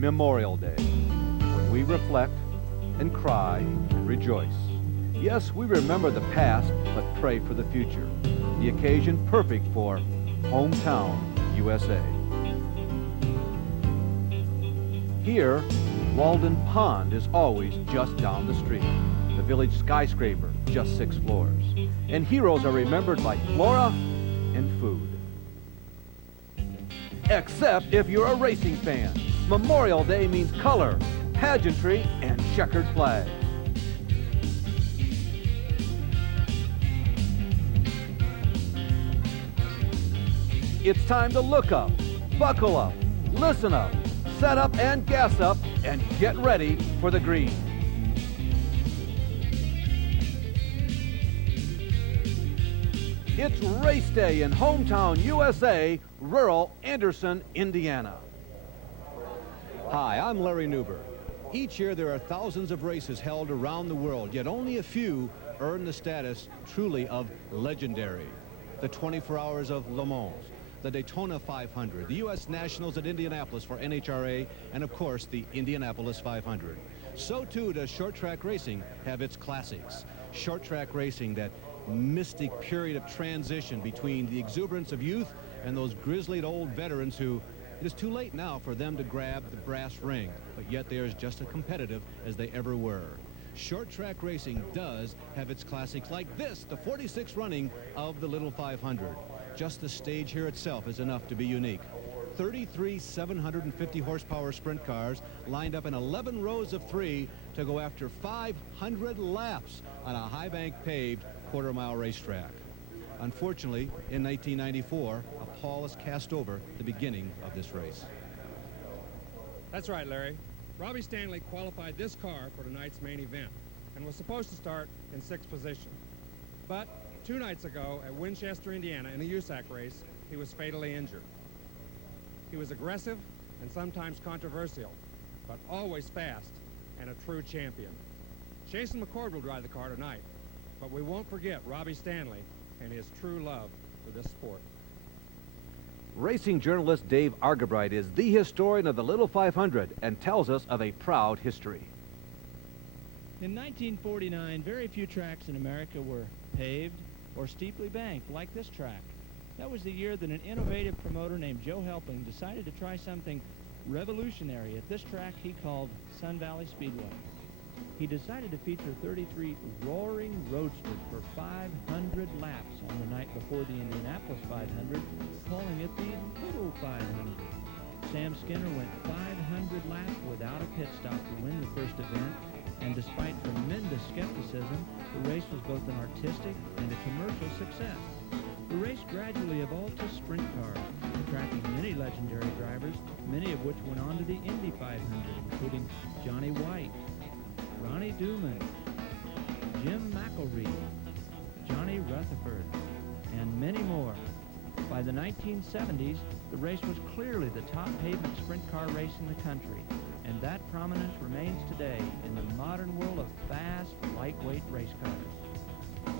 Memorial Day, when we reflect and cry and rejoice. Yes, we remember the past, but pray for the future. The occasion perfect for Hometown USA. Here, Walden Pond is always just down the street. The village skyscraper, just 6 floors. And heroes are remembered by flora and food. Except if you're a racing fan. Memorial Day means color, pageantry, and checkered flags. It's time to look up, buckle up, listen up, set up and gas up, and get ready for the green. It's race day in Hometown USA, rural Anderson, Indiana. Hi, I'm Larry Newberg. Each year there are thousands of races held around the world, yet only a few earn the status truly of legendary. The 24 Hours of Le Mans, the Daytona 500, the U.S. Nationals at Indianapolis for NHRA, and of course the Indianapolis 500. So too does short track racing have its classics. Short track racing, that mystic period of transition between the exuberance of youth and those grizzled old veterans who, it is too late now for them to grab the brass ring, but yet they are just as competitive as they ever were. Short track racing does have its classics like this, the 46th running of the Little 500. Just the stage here itself is enough to be unique. 33 750 horsepower sprint cars lined up in 11 rows of 3 to go after 500 laps on a high bank paved quarter-mile racetrack. Unfortunately, in 1994, a pall is cast over the beginning of this race. That's right, Larry. Robbie Stanley qualified this car for tonight's main event and was supposed to start in 6th position. But 2 nights ago at Winchester, Indiana, in a USAC race, he was fatally injured. He was aggressive and sometimes controversial, but always fast and a true champion. Jason McCord will drive the car tonight, but we won't forget Robbie Stanley and his true love for this sport. Racing journalist Dave Argabright is the historian of the Little 500 and tells us of a proud history. In 1949, very few tracks in America were paved or steeply banked like this track. That was the year that an innovative promoter named Joe Helping decided to try something revolutionary at this track he called Sun Valley Speedway. He decided to feature 33 roaring roadsters for 500 laps on the night before the Indianapolis 500, calling it the Little 500. Sam Skinner went 500 laps without a pit stop to win the first event, and despite tremendous skepticism, the race was both an artistic and a commercial success. The race gradually evolved to sprint cars, attracting many legendary drivers, many of which went on to the Indy 500, including Johnny White, Ronnie Duman, Jim McElreed, Johnny Rutherford, and many more. By the 1970s, the race was clearly the top pavement sprint car race in the country, and that prominence remains today in the modern world of fast, lightweight race cars.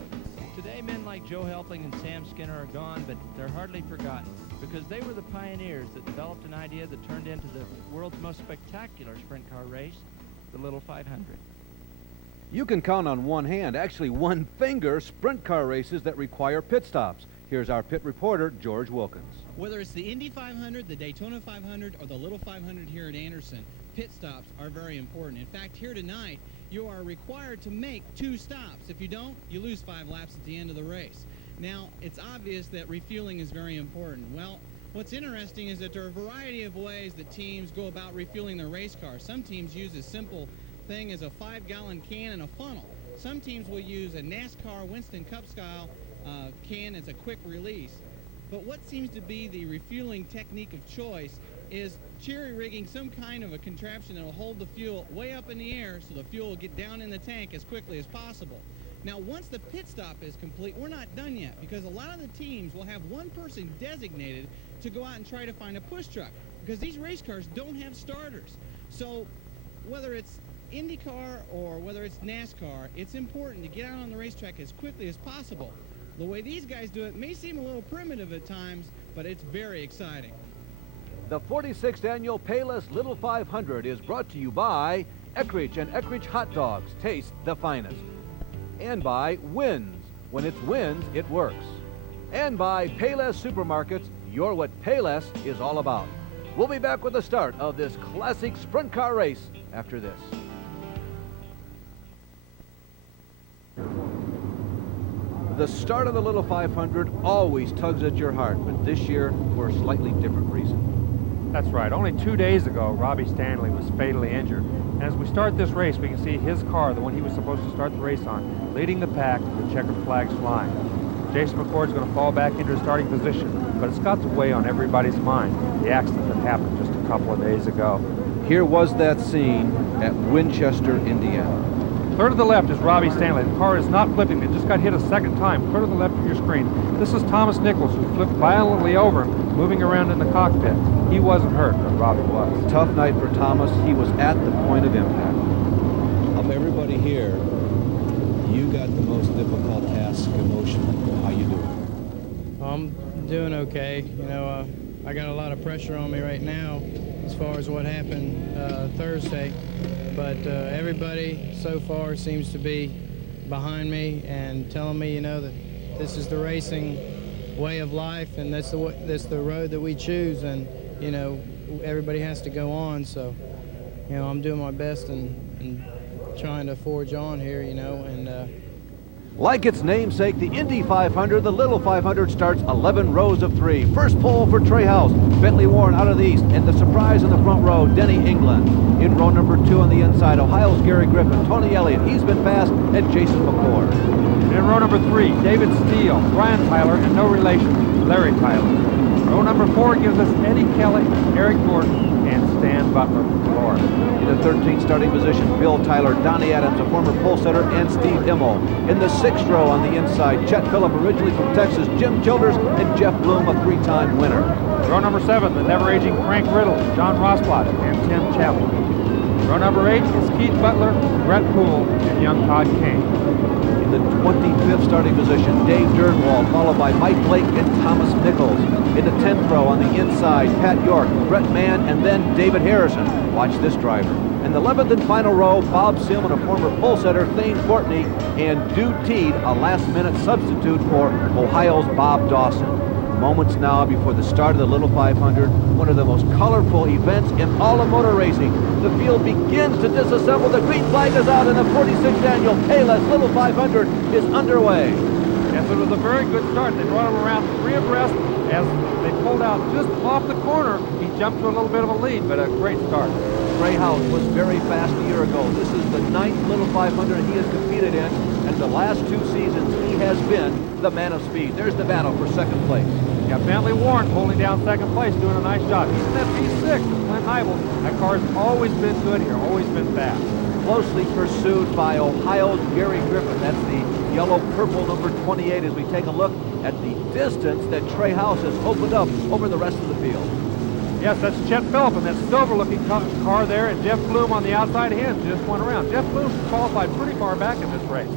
Today, men like Joe Helping and Sam Skinner are gone, but they're hardly forgotten, because they were the pioneers that developed an idea that turned into the world's most spectacular sprint car race, the Little 500. You can count on one hand, actually one finger, sprint car races that require pit stops. Here's our pit reporter, George Wilkins. Whether it's the Indy 500, the Daytona 500, or the Little 500 here at Anderson, pit stops are very important. In fact, here tonight, you are required to make 2 stops. If you don't, you lose 5 laps at the end of the race. Now, it's obvious that refueling is very important. Well, what's interesting is that there are a variety of ways that teams go about refueling their race cars. Some teams use a simple thing as a 5-gallon can and a funnel. Some teams will use a NASCAR Winston Cup style can as a quick release. But what seems to be the refueling technique of choice is cherry rigging some kind of a contraption that will hold the fuel way up in the air so the fuel will get down in the tank as quickly as possible. Now, once the pit stop is complete, we're not done yet, because a lot of the teams will have one person designated to go out and try to find a push truck, because these race cars don't have starters. So whether it's IndyCar or whether it's NASCAR, it's important to get out on the racetrack as quickly as possible. The way these guys do it may seem a little primitive at times, but it's very exciting. The 46th Annual Payless Little 500 is brought to you by Eckrich and Eckrich Hot Dogs. Taste the finest. And by Wins. When it's wins, it works. And by Payless Supermarkets. You're what Payless is all about. We'll be back with the start of this classic sprint car race after this. The start of the Little 500 always tugs at your heart, but this year for a slightly different reason. That's right. Only 2 days ago, Robbie Stanley was fatally injured. And as we start this race, we can see his car, the one he was supposed to start the race on, leading the pack with the checkered flags flying. Jason McCord's going to fall back into his starting position, but it's got to weigh on everybody's mind, the accident that happened just a couple of days ago. Here was that scene at Winchester, Indiana. Clear to the left is Robbie Stanley. The car is not flipping. It just got hit a second time. Clear to the left of your screen. This is Thomas Nichols, who flipped violently over him, moving around in the cockpit. He wasn't hurt, but Robbie was. Tough night for Thomas. He was at the point of impact. Of everybody here, you got the most difficult task emotionally. How you doing? I'm doing okay. You know, I got a lot of pressure on me right now as far as what happened Thursday, but everybody so far seems to be behind me and telling me, you know, that this is the racing way of life and that's the road that we choose, and you know, everybody has to go on. So, you know, I'm doing my best and trying to forge on here, you know, and like its namesake, the Indy 500, the Little 500 starts 11 rows of 3. First pole for Treehouse, Bentley Warren out of the east, and the surprise in the front row, Denny England. In row number 2 on the inside, Ohio's Gary Griffin, Tony Elliott, he's been fast, and Jason McCord. And in row number 3, David Steele, Brian Tyler, and no relation, Larry Tyler. Row number 4 gives us Eddie Kelly, Eric Gordon, and Stan Butler from Florida. In the 13th starting position, Bill Tyler, Donnie Adams, a former pole setter, and Steve Himmel. In the 6th row on the inside, Chet Phillip, originally from Texas, Jim Childers, and Jeff Bloom, a 3-time winner. Row number 7, the never-aging Frank Riddle, John Rosblot, and Tim Chaplin. Row number 8 is Keith Butler, Brett Poole, and young Todd Kane. In the 25th starting position, Dave Durnwall, followed by Mike Blake and Thomas Nichols. In the 10th row on the inside, Pat York, Brett Mann, and then David Harrison. Watch this driver. In the 11th and final row, Bob Seelman, a former pole setter, Thane Courtney, and Dude Teed, a last-minute substitute for Ohio's Bob Dawson. Moments now before the start of the Little 500, one of the most colorful events in all of motor racing. The field begins to disassemble. The green flag is out, and the 46th Annual Payless Little 500 is underway. Yes, it was a very good start. They brought him around 3 abreast. As they pulled out just off the corner, he jumped to a little bit of a lead, but a great start. Treehouse was very fast a year ago. This is the 9th Little 500 he has competed in, and the last 2 seasons he has been the man of speed. There's the battle for second place. Yeah, Bentley Warren holding down second place, doing a nice job. He's in that P6 with Clint Heibel. That car's always been good here, always been fast. Closely pursued by Ohio's Gary Griffin. That's the yellow-purple number 28 as we take a look at the distance that Treehouse has opened up over the rest of the field. Yes, that's Chet Phillip and that silver-looking car there, and Jeff Bloom on the outside of him just went around. Jeff Bloom qualified pretty far back in this race.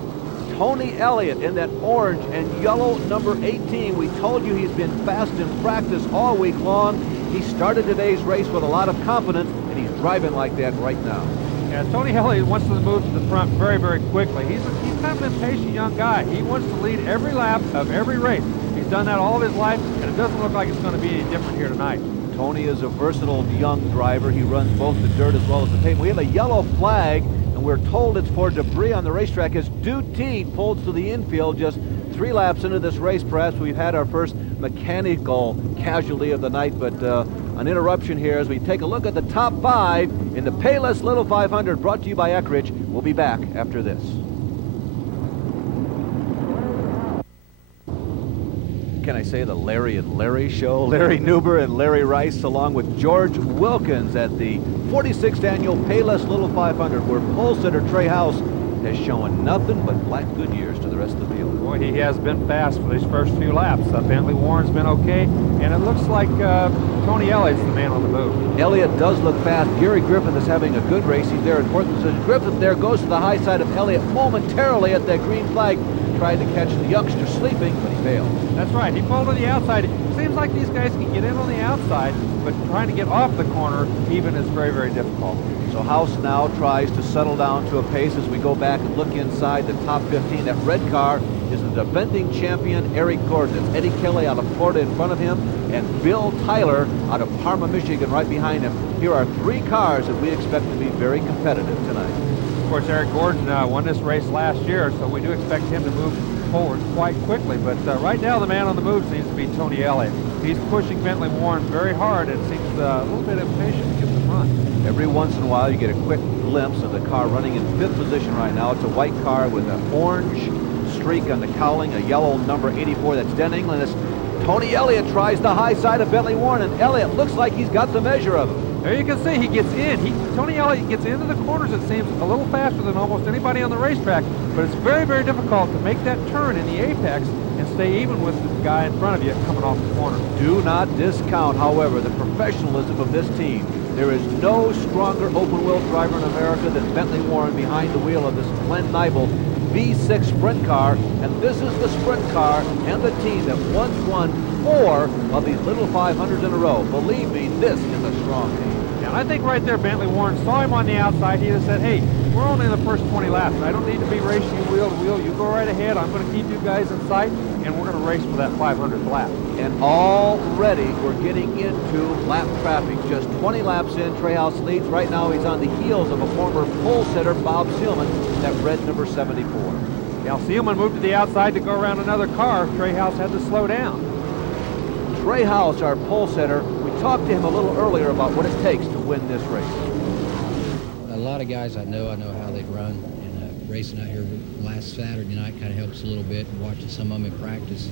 Tony Elliott in that orange and yellow number 18. We told you he's been fast in practice all week long. He started today's race with a lot of confidence, and he's driving like that right now. Yeah, Tony Elliott wants to move to the front very, very quickly. He's kind of an impatient young guy. He wants to lead every lap of every race. He's done that all of his life, and it doesn't look like it's going to be any different here tonight. Tony is a versatile young driver. He runs both the dirt as well as the pavement. We have a yellow flag, and we're told it's for debris on the racetrack as Dude Teed pulls to the infield just 3 laps into this race. Perhaps we've had our first mechanical casualty of the night, but an interruption here as we take a look at the top 5 in the Payless Little 500, brought to you by Eckrich. We'll be back after this. Can I say the Larry and Larry show? Larry Nuber and Larry Rice, along with George Wilkins at the 46th Annual Payless Little 500, where pole sitter Treehouse has shown nothing but black good years to the rest of the field. Boy, he has been fast for these first few laps. Bentley Warren's been okay, and it looks like Tony Elliott's the man on the move. Elliott does look fast. Gary Griffin is having a good race. He's there in 4th position. Griffin there goes to the high side of Elliott momentarily at that green flag. Tried to catch the youngster sleeping, but he failed. That's right. He pulled to the outside. See, seems like these guys can get in on the outside, but trying to get off the corner even is very, very difficult. So House now tries to settle down to a pace as we go back and look inside the top 15. That red car is the defending champion, Eric Gordon. It's Eddie Kelly out of Florida in front of him, and Bill Tyler out of Parma, Michigan right behind him. Here are 3 cars that we expect to be very competitive tonight. Of course, Eric Gordon won this race last year, so we do expect him to move forward quite quickly. But right now, the man on the move seems to be Tony Elliott. He's pushing Bentley Warren very hard and seems a little bit impatient to get the front. Every once in a while, you get a quick glimpse of the car running in 5th position right now. It's a white car with an orange streak on the cowling, a yellow number 84. That's Den England. As Tony Elliott tries the high side of Bentley Warren, and Elliott looks like he's got the measure of him. There you can see he gets in. Tony Elliott gets into the corners, it seems, a little faster than almost anybody on the racetrack, but it's very, very difficult to make that turn in the apex and stay even with the guy in front of you coming off the corner. Do not discount, however, the professionalism of this team. There is no stronger open-wheel driver in America than Bentley Warren behind the wheel of this Glenn Nibel V6 sprint car, and this is the sprint car and the team that once won 4 of these little 500s in a row. Believe me, this is a strong team. And I think right there, Bentley Warren saw him on the outside. He just said, hey, we're only in the first 20 laps. I don't need to be racing you wheel to wheel. You go right ahead. I'm going to keep you guys in sight, and we're going to race for that 500th lap. And already we're getting into lap traffic. Just 20 laps in, Treehouse leads. Right now he's on the heels of a former pole sitter, Bob Seelman, that red number 74. Now Seelman moved to the outside to go around another car. Treehouse had to slow down. Treehouse, our pole sitter, we talked to him a little earlier about what it takes to win this race. A lot of guys I know how they run, and racing out here last Saturday night kind of helps a little bit, and watching some of them in practice.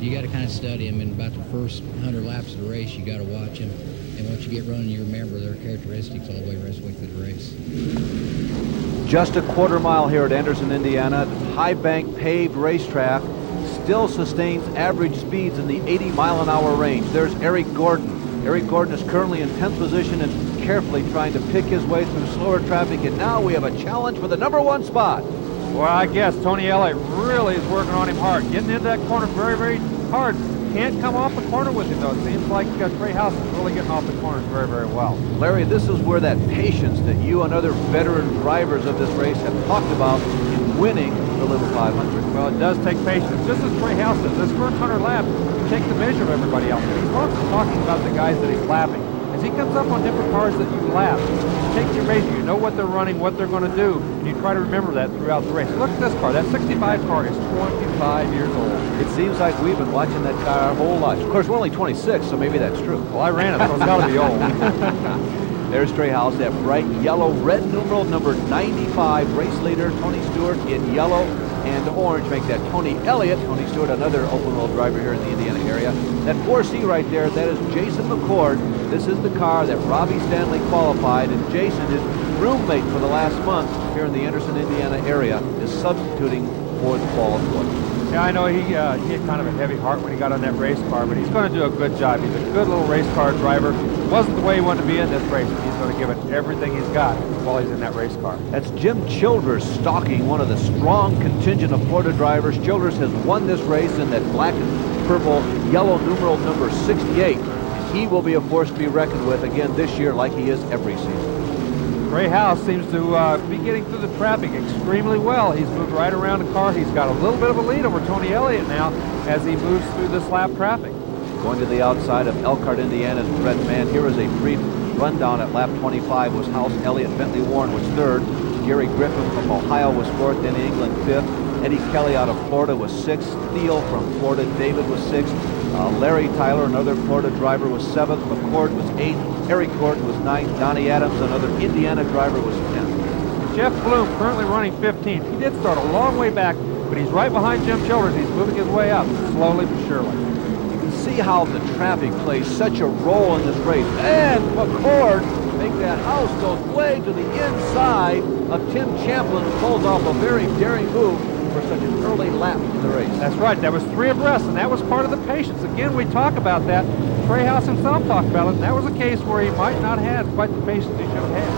You got to kind of study them, and about the first 100 laps of the race, you got to watch them. And once you get running, you remember their characteristics all the rest of the way through the race. Just a quarter mile here at Anderson, Indiana. High bank paved racetrack still sustains average speeds in the 80-mile-an-hour range. There's Eric Gordon. Eric Gordon is currently in 10th position and carefully trying to pick his way through slower traffic. And now we have a challenge for the #1 spot. Well, I guess Tony Elliott really is working on him hard. Getting into that corner very, very hard. Can't come off the corner with him, though. It seems like Treehouse is really getting off the corners very, very well. Larry, this is where that patience that you and other veteran drivers of this race have talked about in winning the Little 500. Well, it does take patience. Just as Treehouse says, this first 100 laps, you take the measure of everybody else. And he's also talking about the guys that he's lapping. As he comes up on different cars that you lap, you take your measure, you know what they're running, what they're going to do, and you try to remember that throughout the race. Look at this car. That 65 car is 25 years old. It seems like we've been watching that car our whole lives. Of course, we're only 26, so maybe that's true. Well, I ran it, so it's got to be old. There's Treehouse, that bright yellow, red numeral number 95, race leader Tony Stewart in yellow and orange make that Tony Elliott. Tony Stewart, another open-wheel driver here in the Indiana area. That 4C right there, that is Jason McCord. This is the car that Robbie Stanley qualified, and Jason, his roommate for the last month here in the Anderson, Indiana area, is substituting for the fall of foot. Yeah, I know he had kind of a heavy heart when he got on that race car, but he's going to do a good job. He's a good little race car driver. Wasn't the way he wanted to be in this race, but he's going to give it everything he's got while he's in that race car. That's Jim Childers stalking one of the strong contingent of Florida drivers. Childers has won this race in that black and purple yellow numeral number 68. He will be a force to be reckoned with again this year like he is every season. Treehouse seems to be getting through the traffic extremely well. He's moved right around the car. He's got a little bit of a lead over Tony Elliott now as he moves through this lap traffic. Going to the outside of Elkhart, Indiana's Brett Mann. Here is a brief rundown at lap 25 was House. Elliott, Bentley Warren was 3rd. Gary Griffin from Ohio was 4th. Then England 5th. Eddie Kelly out of Florida was 6th. Thiel from Florida, David was 6th. Larry Tyler, another Florida driver, was 7th. McCord was 8th. Eric Gordon was 9th. Donnie Adams, another Indiana driver, was 10th. Jeff Bloom currently running 15th. He did start a long way back, but he's right behind Jim Childers. He's moving his way up slowly but surely. You can see how the traffic plays such a role in this race. And McCord make that house go way to the inside of Tim Champlin, who pulls off a very daring move for such an early lap in the race. That's right. That was 3 abreast, and that was part of the patience. Again, we talk about that. Treehouse himself talked about it, and that was a case where he might not have quite the patience he should have had.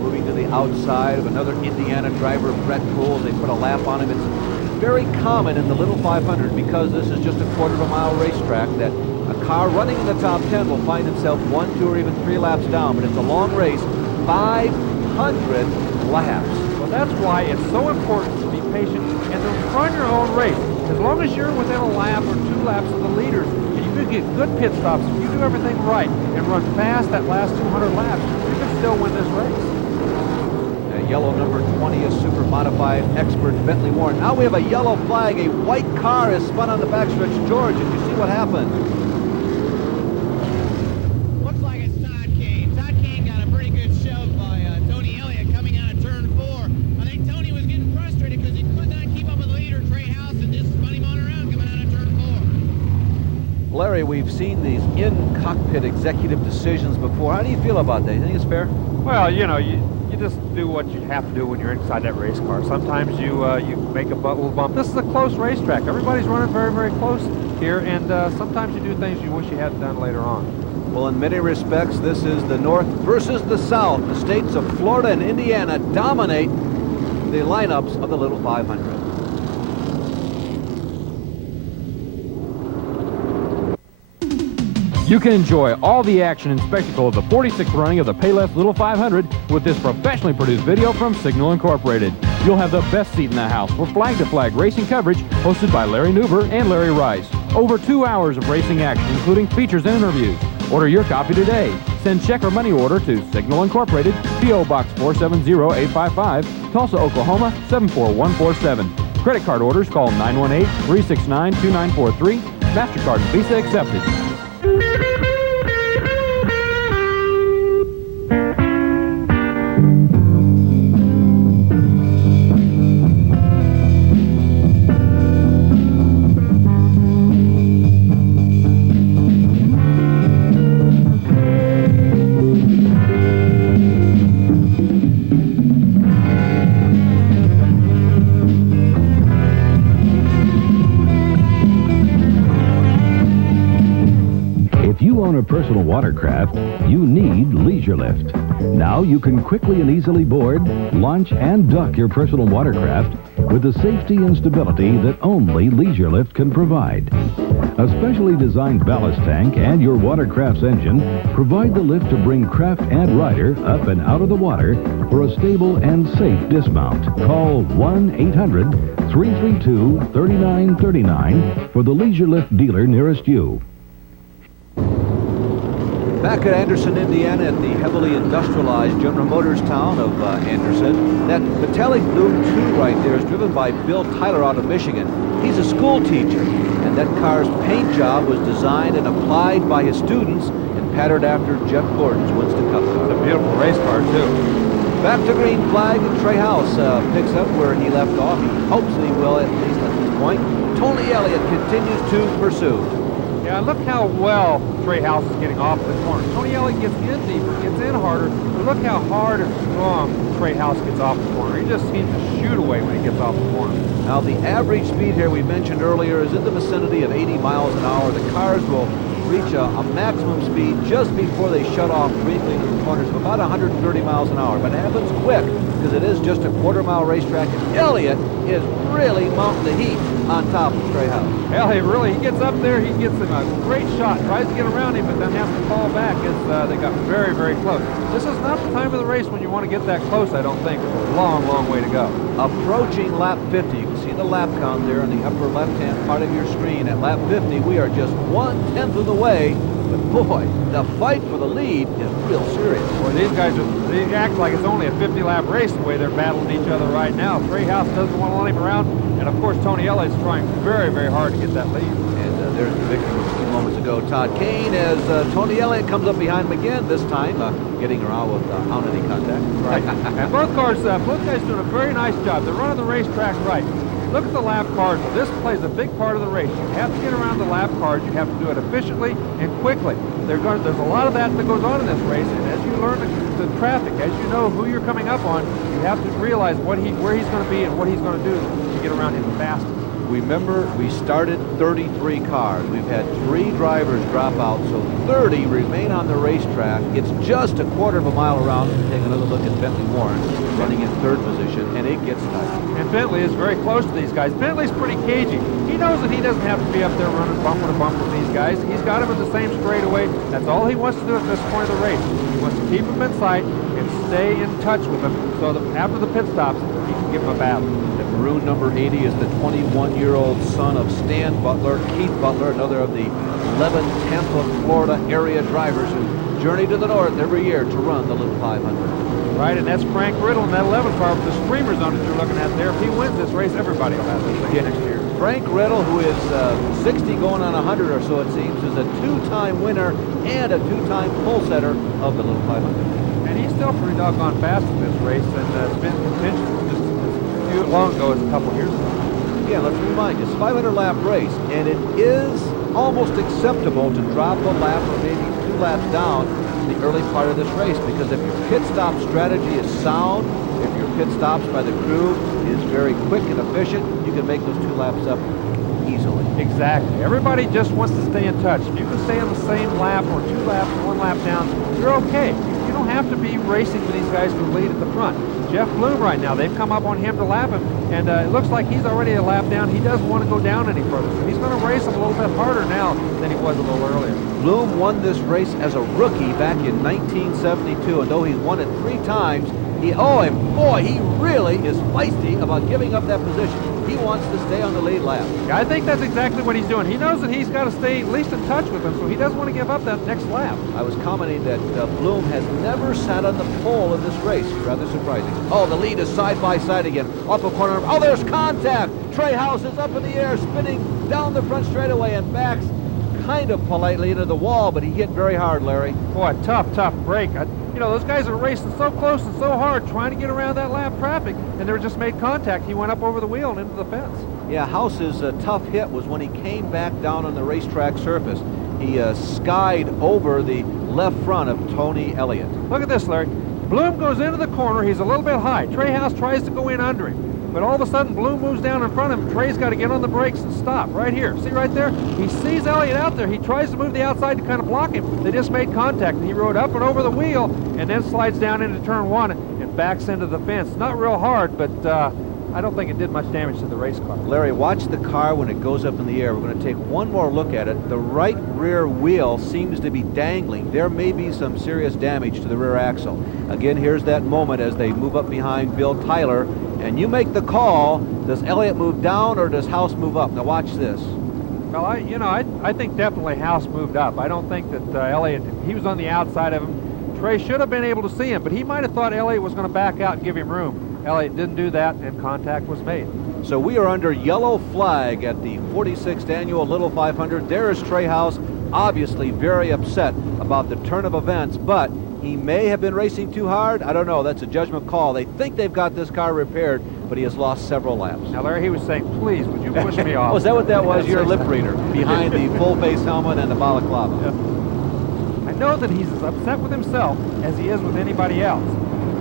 Moving to the outside of another Indiana driver, Brett Poole. They put a lap on him. It's very common in the Little 500 because this is just a quarter-of-a-mile racetrack that a car running in the top 10 will find itself 1, 2, or even 3 laps down, but it's a long race, 500 laps. Well, that's why it's so important to be patient and to run your own race. As long as you're within a lap or 2 laps of the leaders, and you can get good pit stops, if you do everything right and run fast that last 200 laps, you can still win this race. Yellow number 20 is super modified expert Bentley Warren. Now we have a yellow flag. A white car is spun on the backstretch. George, did you see what happened? Looks like it's Todd Kane. Todd Kane got a pretty good shove by Tony Elliott coming out of turn 4. I think Tony was getting frustrated because he could not keep up with the leader, Trey House, and just spun him on around coming out of turn 4. Larry, we've seen these in-cockpit executive decisions before. How do you feel about that? You think it's fair? Well, you know, you just do what you have to do when you're inside that race car. Sometimes you make a little bump. This is a close racetrack. Everybody's running very, very close here, and sometimes you do things you wish you hadn't done later on. Well, in many respects, this is the North versus the South. The states of Florida and Indiana dominate the lineups of the Little 500. You can enjoy all the action and spectacle of the 46th running of the Payless Little 500 with this professionally produced video from Signal Incorporated. You'll have the best seat in the house for flag-to-flag racing coverage hosted by Larry Nuber and Larry Rice. Over 2 hours of racing action, including features and interviews. Order your copy today. Send check or money order to Signal Incorporated, P.O. Box 470855, Tulsa, Oklahoma 74147. Credit card orders call 918-369-2943. MasterCard and Visa accepted. Personal watercraft, you need Leisure Lift. Now you can quickly and easily board, launch, and dock your personal watercraft with the safety and stability that only Leisure Lift can provide. A specially designed ballast tank and your watercraft's engine provide the lift to bring craft and rider up and out of the water for a stable and safe dismount. Call 1-800-332-3939 for the Leisure Lift dealer nearest you. Back at Anderson, Indiana, at the heavily industrialized General Motors town of Anderson, that metallic blue 2 right there is driven by Bill Tyler out of Michigan. He's a school teacher, and that car's paint job was designed and applied by his students and patterned after Jeff Gordon's Winston Cup car. It's a beautiful race car, too. Back to green flag, and Trey House picks up where he left off. He hopes that he will, at least at this point. Tony Elliott continues to pursue. Yeah, look how well Trey House is getting off the corner. Tony Elliott gets in deeper, gets in harder, but look how hard and strong Trey House gets off the corner. He just seems to shoot away when he gets off the corner. Now, the average speed here we mentioned earlier is in the vicinity of 80 miles an hour. The cars will reach a maximum speed just before they shut off briefly into the corners of about 130 miles an hour. But it happens quick because it is just a quarter-mile racetrack, and Elliott is really mounting the heat on top of Trey House. Elliott really, he gets up there, he gets him a great shot, tries to get around him, but then has to fall back as they got very, very close. This is not the time of the race when you want to get that close, I don't think. It's a long, long way to go. Approaching lap 50, you can see the lap count there in the upper left-hand part of your screen. At lap 50, we are just 1/10 of the way, but boy, the fight for the lead is real serious. Boy, these guys, they act like it's only a 50-lap race the way they're battling each other right now. Trey House doesn't want to let him around, and of course Tony Elliott's trying very, very hard to get that lead. And there's the victory a few moments ago, Todd Kane, as Tony Elliott comes up behind him again, this time getting around without any contact. Right. And both guys doing a very nice job. They're running the racetrack right. Look at the lap cars. This plays a big part of the race. You have to get around the lap cars. You have to do it efficiently and quickly. There's a lot of that goes on in this race, and as you learn the traffic, as you know who you're coming up on, you have to realize where he's going to be and what he's going to do to get around him the fastest. Remember, we started 33 cars. We've had 3 drivers drop out, so 30 remain on the racetrack. It's just a quarter of a mile around. Take another look at Bentley Warren, running in 3rd position, and it gets tight. And Bentley is very close to these guys. Bentley's pretty cagey. He knows that he doesn't have to be up there running bumper to bumper with these guys. He's got them in the same straightaway. That's all he wants to do at this point of the race. He wants to keep them in sight and stay in touch with them so that after the pit stops, he can give them a battle. Maroon number 80 is the 21-year-old son of Stan Butler, Keith Butler, another of the 11 Tampa, Florida area drivers who journey to the north every year to run the Little 500. Right, and that's Frank Riddle in that 11 car with the streamers on it you're looking at there. If he wins this race, everybody will have this thing next year. Frank Riddle, who is 60 going on 100 or so it seems, is a 2-time winner and a 2-time pole setter of the Little 500. And he's still pretty doggone fast in this race, and it's been contention just as long ago as a couple years ago. Yeah, let's remind you, it's a 500-lap race, and it is almost acceptable to drop a lap or maybe 2 laps down in the early part of this race, because if your pit stop strategy is sound, if your pit stops by the crew is very quick and efficient, you can make those 2 laps up easily. Exactly. Everybody just wants to stay in touch. If you can stay on the same lap or 2 laps, 1 lap down, you're okay. You don't have to be racing with these guys for the lead at the front. Jeff Bloom right now, they've come up on him to lap him, and it looks like he's already a lap down. He doesn't want to go down any further, so he's going to race him a little bit harder now than he was a little earlier. Bloom won this race as a rookie back in 1972, and though he's won it 3 times, he really is feisty about giving up that position. He wants to stay on the lead lap. Yeah, I think that's exactly what he's doing. He knows that he's got to stay at least in touch with him, so he doesn't want to give up that next lap. I was commenting that Bloom has never sat on the pole in this race. Rather surprising. Oh, the lead is side by side again. Off a corner. Oh, there's contact. Trey House is up in the air, spinning down the front straightaway and backs kind of politely into the wall, but he hit very hard, Larry. Boy, tough break. You know, those guys are racing so close and so hard trying to get around that lap traffic, and they just made contact. He went up over the wheel and into the fence. Yeah, House's tough hit was when he came back down on the racetrack surface. He skied over the left front of Tony Elliott. Look at this, Larry. Bloom goes into the corner. He's a little bit high. Trey House tries to go in under him. But all of a sudden, Bloom moves down in front of him. Trey's got to get on the brakes and stop right here. See right there? He sees Elliott out there. He tries to move the outside to kind of block him. They just made contact. He rode up and over the wheel and then slides down into turn 1 and backs into the fence. Not real hard, but I don't think it did much damage to the race car. Larry, watch the car when it goes up in the air. We're going to take one more look at it. The right rear wheel seems to be dangling. There may be some serious damage to the rear axle. Again, here's that moment as they move up behind Bill Tyler. And you make the call. Does Elliott move down or does House move up? Now watch this. Well, I think definitely House moved up. I don't think that Elliott, he was on the outside of him. Trey should have been able to see him, but he might have thought Elliott was going to back out and give him room. Elliott didn't do that, and contact was made. So we are under yellow flag at the 46th annual Little 500. There is Trey House, obviously very upset about the turn of events, but he may have been racing too hard. I don't know. That's a judgment call. They think they've got this car repaired, but he has lost several laps. Now, Larry, he was saying, please, would you push me off? Was that what that was? You're a lip reader behind the full-face helmet and the balaclava. Yeah. I know that he's as upset with himself as he is with anybody else.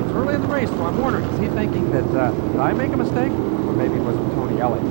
It's early in the race, so I'm wondering, is he thinking that, did I make a mistake? Or maybe it was Tony Elliott.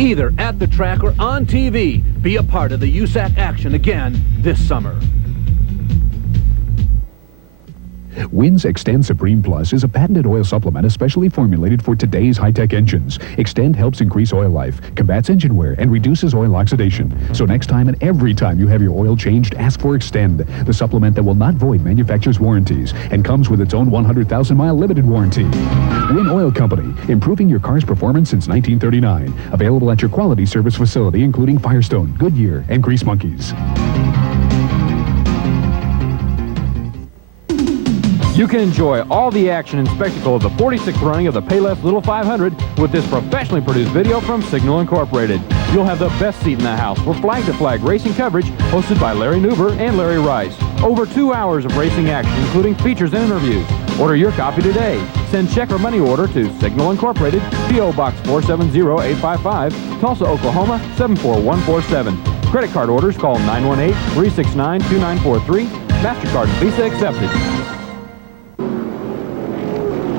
Either at the track or on TV, be a part of the USAC action again this summer. Wynn's Extend Supreme Plus is a patented oil supplement especially formulated for today's high-tech engines. Extend helps increase oil life, combats engine wear, and reduces oil oxidation. So next time and every time you have your oil changed, ask for Extend, the supplement that will not void manufacturer's warranties and comes with its own 100,000-mile limited warranty. Wynn Oil Company, improving your car's performance since 1939. Available at your quality service facility, including Firestone, Goodyear, and Grease Monkeys. You can enjoy all the action and spectacle of the 46th running of the Payless Little 500 with this professionally produced video from Signal Incorporated. You'll have the best seat in the house for flag-to-flag racing coverage hosted by Larry Nuber and Larry Rice. Over 2 hours of racing action, including features and interviews. Order your copy today. Send check or money order to Signal Incorporated, P.O. Box 470855, Tulsa, Oklahoma 74147. Credit card orders call 918-369-2943. MasterCard and Visa accepted.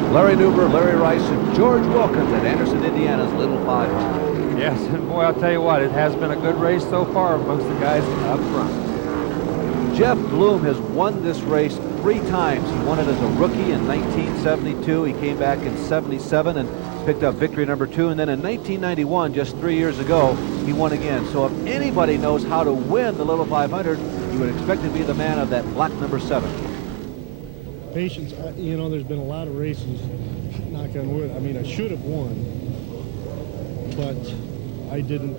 Larry Nuber, Larry Rice, and George Wilkins at Anderson, Indiana's Little 500. Yes, and boy, I'll tell you what, it has been a good race so far amongst the guys up front. Jeff Bloom has won this race 3 times. He won it as a rookie in 1972. He came back in 77 and picked up victory number 2. And then in 1991, just 3 years ago, he won again. So if anybody knows how to win the Little 500, you would expect to be the man of that black number 7. Patience, you know, there's been a lot of races, knock on wood. I mean, I should have won, but I didn't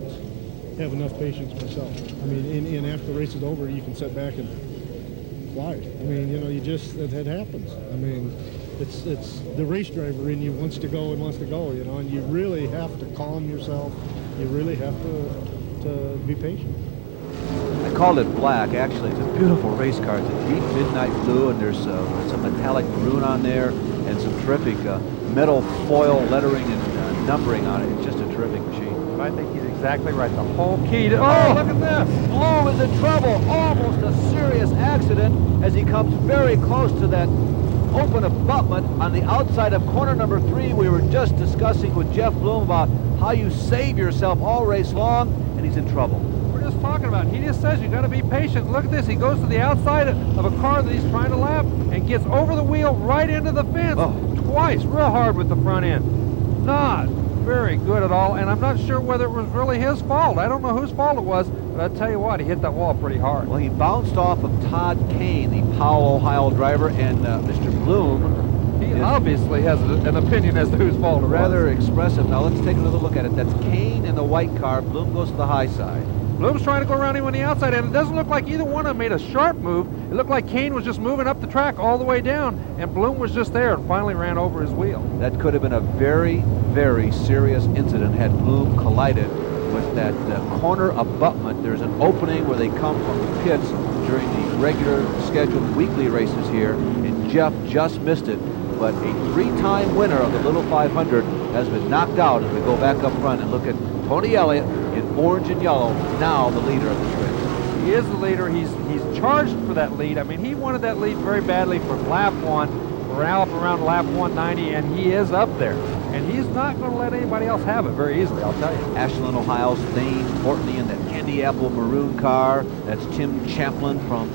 have enough patience myself. I mean, and after the race is over, you can sit back and fly. I mean, you know, you just, that happens. I mean, it's the race driver in you wants to go, you know, and you really have to calm yourself. You really have to be patient. I called it black. Actually, it's a beautiful race car. It's a deep midnight blue, and there's some metallic maroon on there and some terrific metal foil lettering and numbering on it. It's just a terrific machine. I think he's exactly right. The whole key to... Oh, look at this! Bloom is in trouble. Almost a serious accident as he comes very close to that open abutment on the outside of corner number 3. We were just discussing with Jeff Bloom about how you save yourself all race long, and he's in trouble. Just talking about. He just says you got to be patient. Look at this. He goes to the outside of a car that he's trying to lap and gets over the wheel right into the fence twice, real hard with the front end. Not very good at all, and I'm not sure whether it was really his fault. I don't know whose fault it was, but I'll tell you what, he hit that wall pretty hard. Well, he bounced off of Todd Kane, the Powell, Ohio driver, and Mr. Bloom. He obviously has an opinion as to whose fault it was. Rather expressive. Now let's take another look at it. That's Kane in the white car. Bloom goes to the high side. Bloom's trying to go around him on the outside, and it doesn't look like either one of them made a sharp move. It looked like Kane was just moving up the track all the way down, and Bloom was just there and finally ran over his wheel. That could have been a very, very serious incident had Bloom collided with that corner abutment. There's an opening where they come from the pits during the regular scheduled weekly races here, and Jeff just missed it. But a 3-time winner of the Little 500 has been knocked out as we go back up front and look at Tony Elliott in orange and yellow, now the leader of this race. He is the leader. He's charged for that lead. I mean, he wanted that lead very badly from lap 1, around lap 190, and he is up there. And he's not going to let anybody else have it very easily, I'll tell you. Ashland, Ohio's Thane Courtney in that candy apple maroon car. That's Tim Champlin from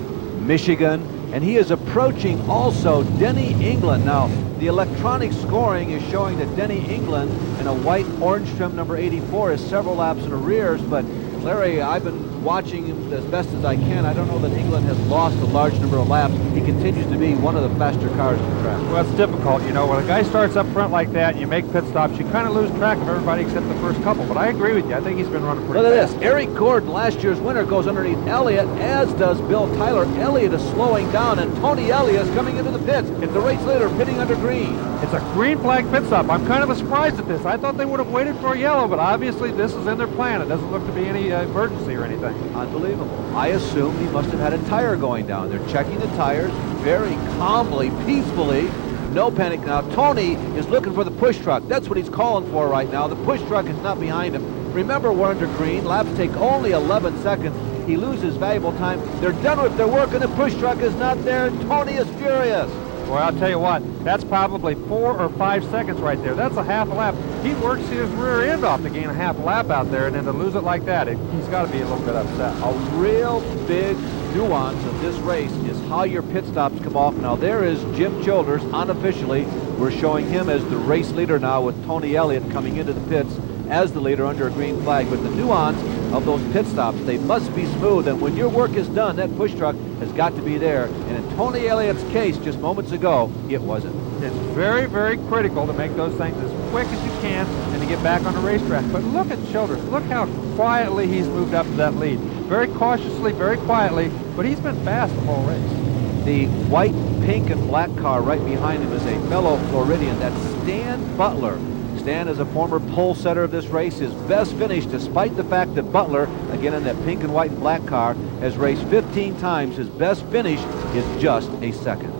Michigan. And he is approaching also Denny England. Now, the electronic scoring is showing that Denny England in a white orange trim number 84 is several laps in arrears, but Larry, I've been watching him as best as I can. I don't know that England has lost a large number of laps. He continues to be one of the faster cars on the track. Well, it's difficult. You know, when a guy starts up front like that and you make pit stops, you kind of lose track of everybody except the first couple. But I agree with you. I think he's been running pretty fast. Look at this. Eric Gordon, last year's winner, goes underneath Elliot, as does Bill Tyler. Elliot is slowing down, and Tony Elliott is coming into the pits. It's the race leader pitting under green. It's a green flag pit stop. I'm kind of surprised at this. I thought they would have waited for a yellow, but obviously this is in their plan. It doesn't look to be any emergency or anything. Unbelievable. I assume he must have had a tire going down. They're checking the tires very calmly, peacefully. No panic now. Tony is looking for the push truck. That's what he's calling for right now. The push truck is not behind him. Remember, we're under green. Laps take only 11 seconds. He loses valuable time. They're done with their work, and the push truck is not there, and Tony is furious. Well, I'll tell you what, that's probably 4 or 5 seconds right there. That's a half a lap. He works his rear end off to gain a half a lap out there, and then to lose it like that, he's got to be a little bit upset. A real big nuance of this race is how your pit stops come off. Now, there is Jim Childers, unofficially. We're showing him as the race leader now with Tony Elliott coming into the pits as the leader under a green flag. But the nuance of those pit stops, they must be smooth, and when your work is done, that push truck has got to be there. And in Tony Elliott's case just moments ago, it wasn't. It's very, very critical to make those things as quick as you can and to get back on the racetrack. But look at Childers. Look how quietly he's moved up to that lead. Very cautiously, very quietly, but he's been fast the whole race. The white pink and black car right behind him is a fellow Floridian. That's Stan Butler. Stan is a former pole setter of this race. His best finish, despite the fact that Butler, again in that pink and white and black car, has raced 15 times. His best finish is just a second.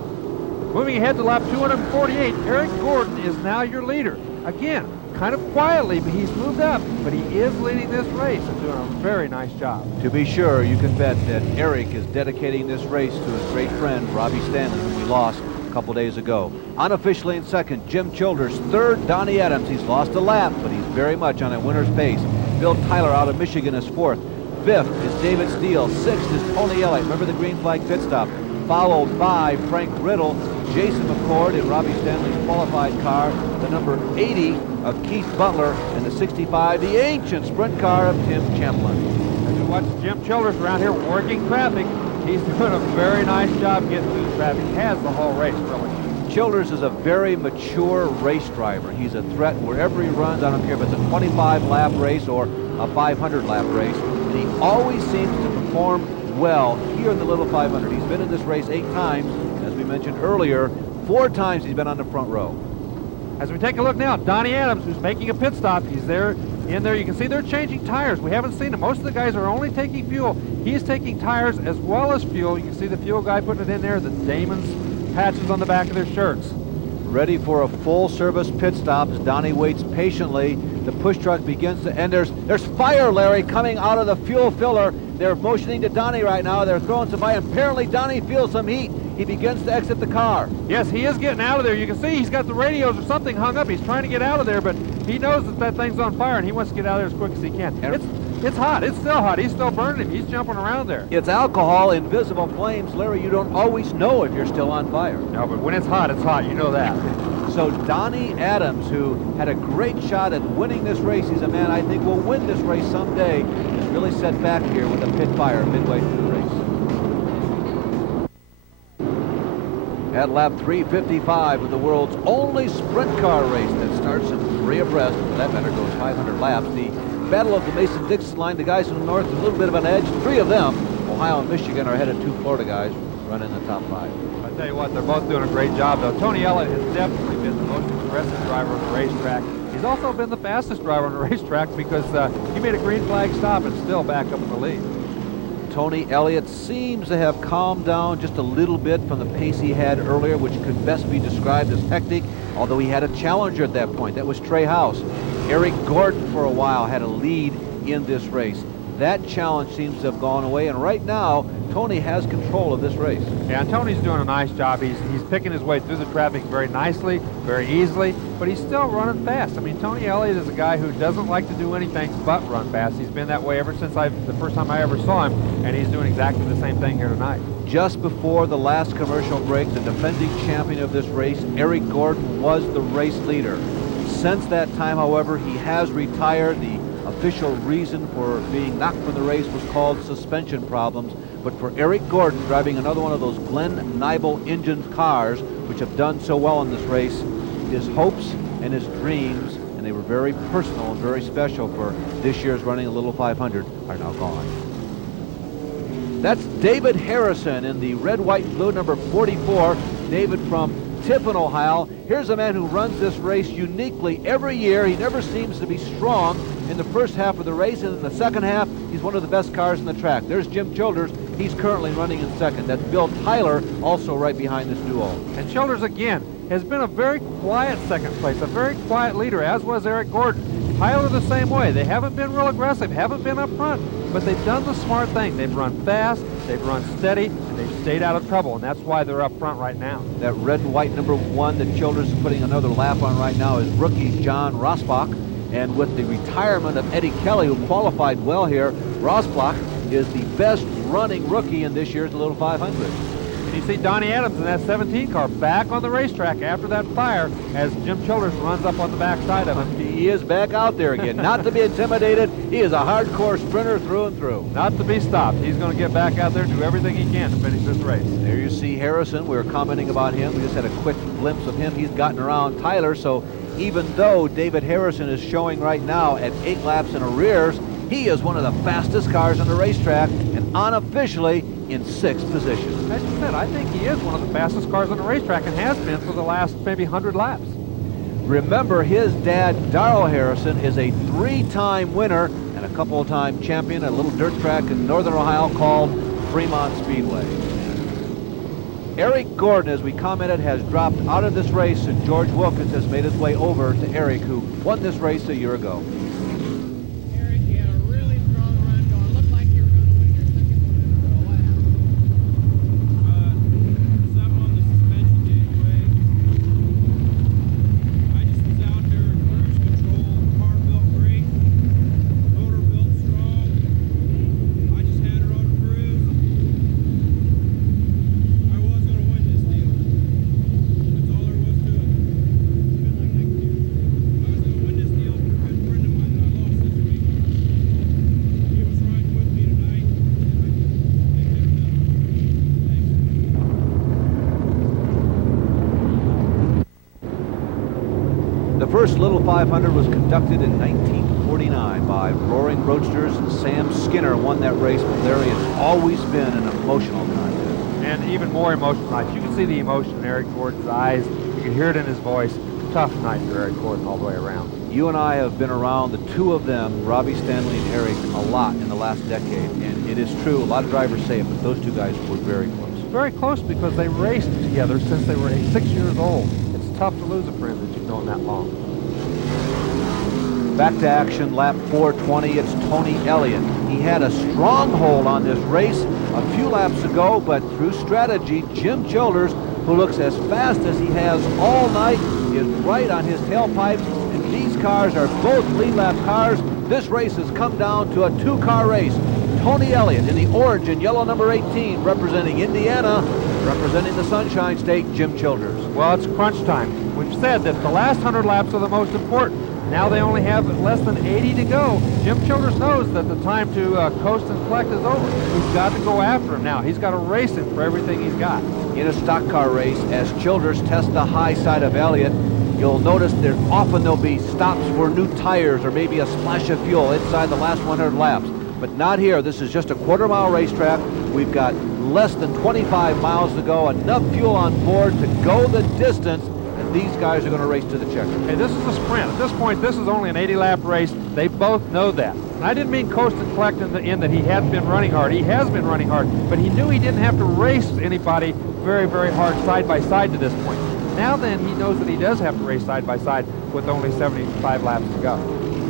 Moving ahead to lap 248, Eric Gordon is now your leader. Again, kind of quietly, but he's moved up, but he is leading this race and doing a very nice job. To be sure, you can bet that Eric is dedicating this race to his great friend, Robbie Stanley, whom we lost a couple days ago. Unofficially in second, Jim Childers. Third, Donnie Adams. He's lost a lap, but he's very much on a winner's pace. Bill Tyler out of Michigan is fourth. Fifth is David Steele. Sixth is Tony Elliott. Remember the green flag pit stop. Followed by Frank Riddle, Jason McCord in Robbie Stanley's qualified car, the number 80 of Keith Butler, and the 65, the ancient sprint car of Tim Champlin. As you watch Jim Childers around here working traffic, he's doing a very nice job getting through the traffic. He has the whole race, really. Childers is a very mature race driver. He's a threat wherever he runs. I don't care if it's a 25-lap race or a 500-lap race. And he always seems to perform well here in the Little 500. He's been in this race 8 times. As we mentioned earlier, 4 times he's been on the front row. As we take a look now, Donnie Adams, who's making a pit stop. He's there in there. You can see they're changing tires. We haven't seen them. Most of the guys are only taking fuel. He's taking tires as well as fuel. You can see the fuel guy putting it in there, the Damon's patches on the back of their shirts. Ready for a full service pit stop as Donnie waits patiently. The push truck begins to, and there's fire, Larry, coming out of the fuel filler. They're motioning to Donnie right now. They're throwing some fire. Apparently Donnie feels some heat. He begins to exit the car. Yes, he is getting out of there. You can see he's got the radios or something hung up. He's trying to get out of there, but he knows that that thing's on fire, and he wants to get out of there as quick as he can. It's hot. It's still hot. He's still burning him. He's jumping around there. It's alcohol, invisible flames. Larry, you don't always know if you're still on fire. No, but when it's hot, it's hot. You know that. So Donnie Adams, who had a great shot at winning this race, he's a man I think will win this race someday, is really set back here with a pit fire midway through the race. At lap 355 of the world's only sprint car race that starts in 3 abreast, for that matter goes 500 laps, the Battle of the Mason-Dixon line. The guys from the north, a little bit of an edge. 3 of them, Ohio and Michigan, are ahead of 2 Florida guys running the top 5. I tell you what, they're both doing a great job, though. Tony Elliott has definitely been the most aggressive driver on the racetrack. He's also been the fastest driver on the racetrack because he made a green flag stop and still back up in the lead. Tony Elliott seems to have calmed down just a little bit from the pace he had earlier, which could best be described as hectic, although he had a challenger at that point. That was Trey House. Eric Gordon for a while had a lead in this race. That challenge seems to have gone away, and right now Tony has control of this race. Yeah, and Tony's doing a nice job. He's picking his way through the traffic very nicely, very easily, but he's still running fast. I mean, Tony Elliott is a guy who doesn't like to do anything but run fast. He's been that way ever since the first time I ever saw him, and he's doing exactly the same thing here tonight. Just before the last commercial break, the defending champion of this race, Eric Gordon, was the race leader. Since that time, however, he has retired. The official reason for being knocked from the race was called suspension problems. But for Eric Gordon, driving another one of those Glenn Nibel engine cars, which have done so well in this race, his hopes and his dreams, and they were very personal and very special for this year's running a Little 500, are now gone. That's David Harrison in the red, white, and blue, number 44. David from Tiffin, Ohio. Here's a man who runs this race uniquely every year. He never seems to be strong in the first half of the race, and in the second half, he's one of the best cars in the track. There's Jim Childers. He's currently running in second. That's Bill Tyler, also right behind this duo. And Childers, again, has been a very quiet second place, a very quiet leader, as was Eric Gordon. Tyler the same way. They haven't been real aggressive, haven't been up front, but they've done the smart thing. They've run fast, they've run steady, and they've stayed out of trouble, and that's why they're up front right now. That red and white number 1 that Childers is putting another lap on right now is rookie John Rosbach. And with the retirement of Eddie Kelly, who qualified well here, Rosbach is the best running rookie in this year's Little 500. And you see Donnie Adams in that 17 car back on the racetrack after that fire as Jim Childers runs up on the backside of him. He is back out there again. Not to be intimidated. He is a hardcore sprinter through and through. Not to be stopped. He's going to get back out there and do everything he can to finish this race. There you see Harrison. We were commenting about him. We just had a quick glimpse of him. He's gotten around Tyler, so even though David Harrison is showing right now at 8 laps in arrears, he is one of the fastest cars on the racetrack, and unofficially, in 6th position. As you said, I think he is one of the fastest cars on the racetrack and has been for the last maybe 100 laps. Remember, his dad, Darrell Harrison, is a 3-time winner and a couple-time champion at a little dirt track in northern Ohio called Fremont Speedway. Eric Gordon, as we commented, has dropped out of this race, and George Wilkins has made his way over to Eric, who won this race a year ago. Eric, you had a really strong run going. Looked like you were going to win your second one in a row. What happened? Something on the suspension gave way. I just was out there in cruise control. Car felt great. Motor felt strong. I just had her on a cruise. I was going to win this deal. That's all there was to it. I was going to win this deal for a good friend of mine that I lost this week. He was riding with me tonight. And I just didn't get enough. Thanks. The first Little 500 was conducted in 1949 by Roaring Roadsters, and Sam Skinner won that race. But Larry, has always been an emotional contest. And even more emotional nights. You can see the emotion in Eric Gordon's eyes. You can hear it in his voice. Tough night for Eric Gordon all the way around. You and I have been around the two of them, Robbie Stanley and Eric, a lot in the last decade. And it is true, a lot of drivers say it, but those two guys were very close. Very close because they raced together since they were 6 years old. It's tough to lose a friend that you've known that long. Back to action, lap 420, it's Tony Elliott. He had a stronghold on this race a few laps ago, but through strategy, Jim Childers, who looks as fast as he has all night, is right on his tailpipes, and these cars are both lead lap cars. This race has come down to a 2-car race. Tony Elliott in the orange and yellow number 18, representing Indiana, representing the Sunshine State, Jim Childers. Well, it's crunch time. We've said that the last 100 laps are the most important. Now they only have less than 80 to go. Jim Childers knows that the time to coast and collect is over. He's got to go after him now. He's got to race him for everything he's got. In a stock car race, as Childers tests the high side of Elliott, you'll notice that often there'll be stops for new tires or maybe a splash of fuel inside the last 100 laps. But not here. This is just a quarter-mile racetrack. We've got less than 25 miles to go, enough fuel on board to go the distance, and these guys are going to race to the checker. Hey, this is a sprint. At this point, this is only an 80-lap race. They both know that. And I didn't mean coast and collect in the end that he hadn't been running hard. He has been running hard, but he knew he didn't have to race anybody very, very hard side by side to this point. Now then, he knows that he does have to race side by side with only 75 laps to go.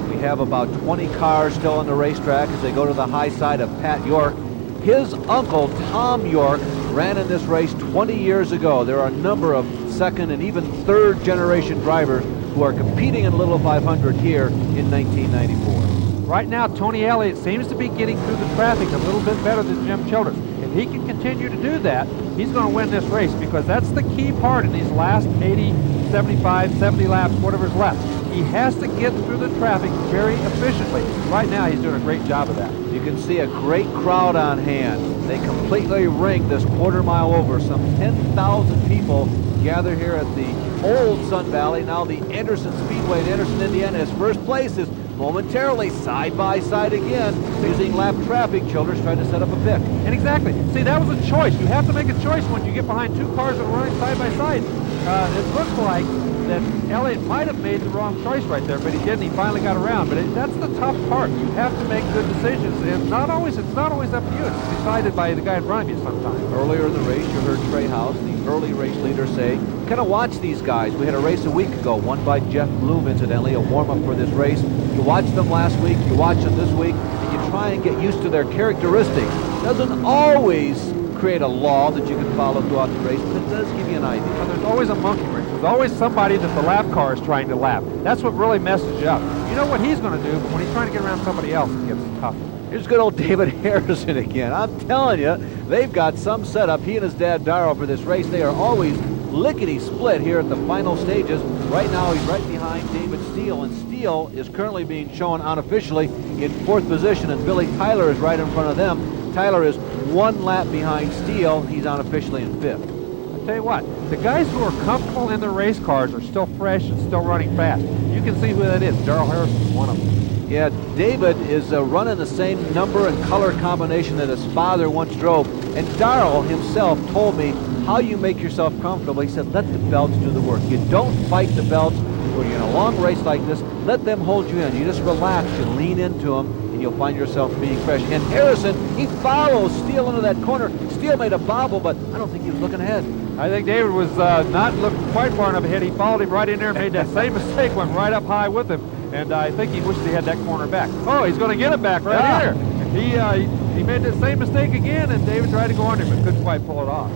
We have about 20 cars still on the racetrack as they go to the high side of Pat York. His uncle, Tom York, ran in this race 20 years ago. There are a number of second and even third generation drivers who are competing in Little 500 here in 1994. Right now, Tony Elliott seems to be getting through the traffic a little bit better than Jim Childers. If he can continue to do that, he's going to win this race, because that's the key part in these last 80, 75, 70 laps, whatever's left. He has to get through the traffic very efficiently. Right now, he's doing a great job of that. You can see a great crowd on hand. They completely ring this quarter mile over. Some 10,000 people gather here at the old Sun Valley, now the Anderson Speedway in Anderson, Indiana. His first place is momentarily side by side again, using lap traffic. Childers trying to set up a pick. And exactly. See, that was a choice. You have to make a choice when you get behind two cars that are running side by side. It looks like that Elliott might have made the wrong choice right there, but he didn't. He finally got around. But that's the tough part. You have to make good decisions, and it's not always up to you. It's decided by the guy in front of you sometimes. Earlier in the race, you heard Trey House, the early race leader, say, kind of watch these guys. We had a race a week ago, won by Jeff Bloom, incidentally, a warm-up for this race. You watched them last week, you watch them this week, and you try and get used to their characteristics. Doesn't always create a law that you can follow throughout the race, but it does give you an idea. And there's always a monkey wrench. There's always somebody that the lap car is trying to lap. That's what really messes you up. You know what he's going to do, but when he's trying to get around somebody else, it gets tough. Here's good old David Harrison again. I'm telling you, they've got some setup. He and his dad, Darrell, for this race. They are always lickety-split here at the final stages. Right now, he's right behind David Steele, and Steele is currently being shown unofficially in 4th position, and Billy Tyler is right in front of them. Tyler is 1 lap behind Steele. He's unofficially in 5th. Tell you what, the guys who are comfortable in their race cars are still fresh and still running fast. You can see who that is. Darrell Harrison is one of them. Yeah, David is running the same number and color combination that his father once drove. And Darrell himself told me how you make yourself comfortable. He said, let the belts do the work. You don't fight the belts when you're in a long race like this. Let them hold you in. You just relax. You lean into them, and you'll find yourself being fresh. And Harrison, he follows Steele into that corner. Steele made a bobble, but I don't think he was looking ahead. I think David was not looking quite far enough ahead. He followed him right in there and made that same mistake, went right up high with him. And I think he wished he had that corner back. Oh, he's going to get it back right here. He made the same mistake again, and David tried to go under him, but couldn't quite pull it off.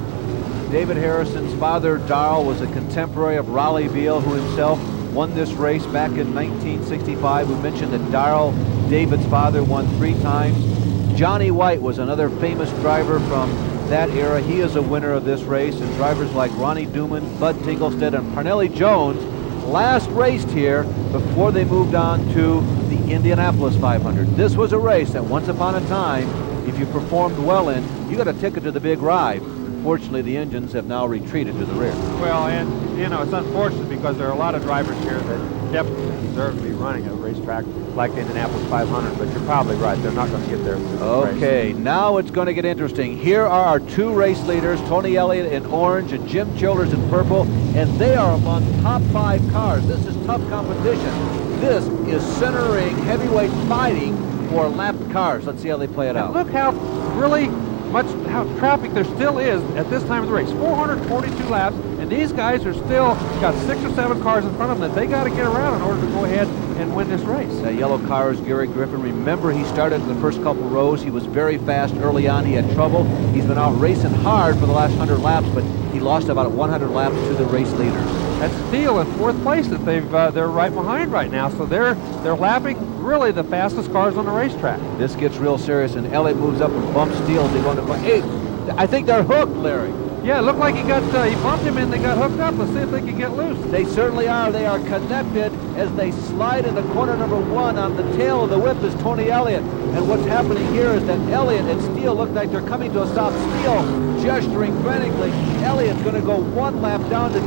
David Harrison's father, Darrell, was a contemporary of Raleigh Beal, who himself won this race back in 1965. We mentioned that Darrell, David's father, won 3 times. Johnny White was another famous driver from that era. He is a winner of this race, and drivers like Ronnie Duman, Bud Tinglestead, and Parnelli Jones last raced here before they moved on to the Indianapolis 500. This was a race that once upon a time, if you performed well in, you got a ticket to the big ride. Unfortunately, the engines have now retreated to the rear. Well, and, you know, it's unfortunate because there are a lot of drivers here that definitely deserve to be running a racetrack like the Indianapolis 500, but you're probably right. They're not going to get there. Okay, now it's going to get interesting. Here are our 2 race leaders, Tony Elliott in orange and Jim Childers in purple, and they are among top 5 cars. This is tough competition. This is centering heavyweight fighting for lapped cars. Let's see how they play it out. Look how how traffic there still is at this time of the race. 442 laps, and these guys are still got 6 or 7 cars in front of them that they got to get around in order to go ahead and win this race. That yellow car is Gary Griffin. Remember, he started in the first couple rows. He was very fast early on. He had trouble. He's been out racing hard for the last 100 laps, but he lost about 100 laps to the race leaders. That's Steele in 4th place that they're right behind right now, so they're lapping really the fastest cars on the racetrack. This gets real serious, and Elliott moves up and bumps Steele as they go into play. Hey, I think they're hooked, Larry. Yeah, it looked like he bumped him and they got hooked up. Let's see if they can get loose. They certainly are. They are connected as they slide into corner number 1. On the tail of the whip is Tony Elliott. And what's happening here is that Elliott and Steele look like they're coming to a stop. Steele gesturing frantically. Elliott's going to go 1 lap down to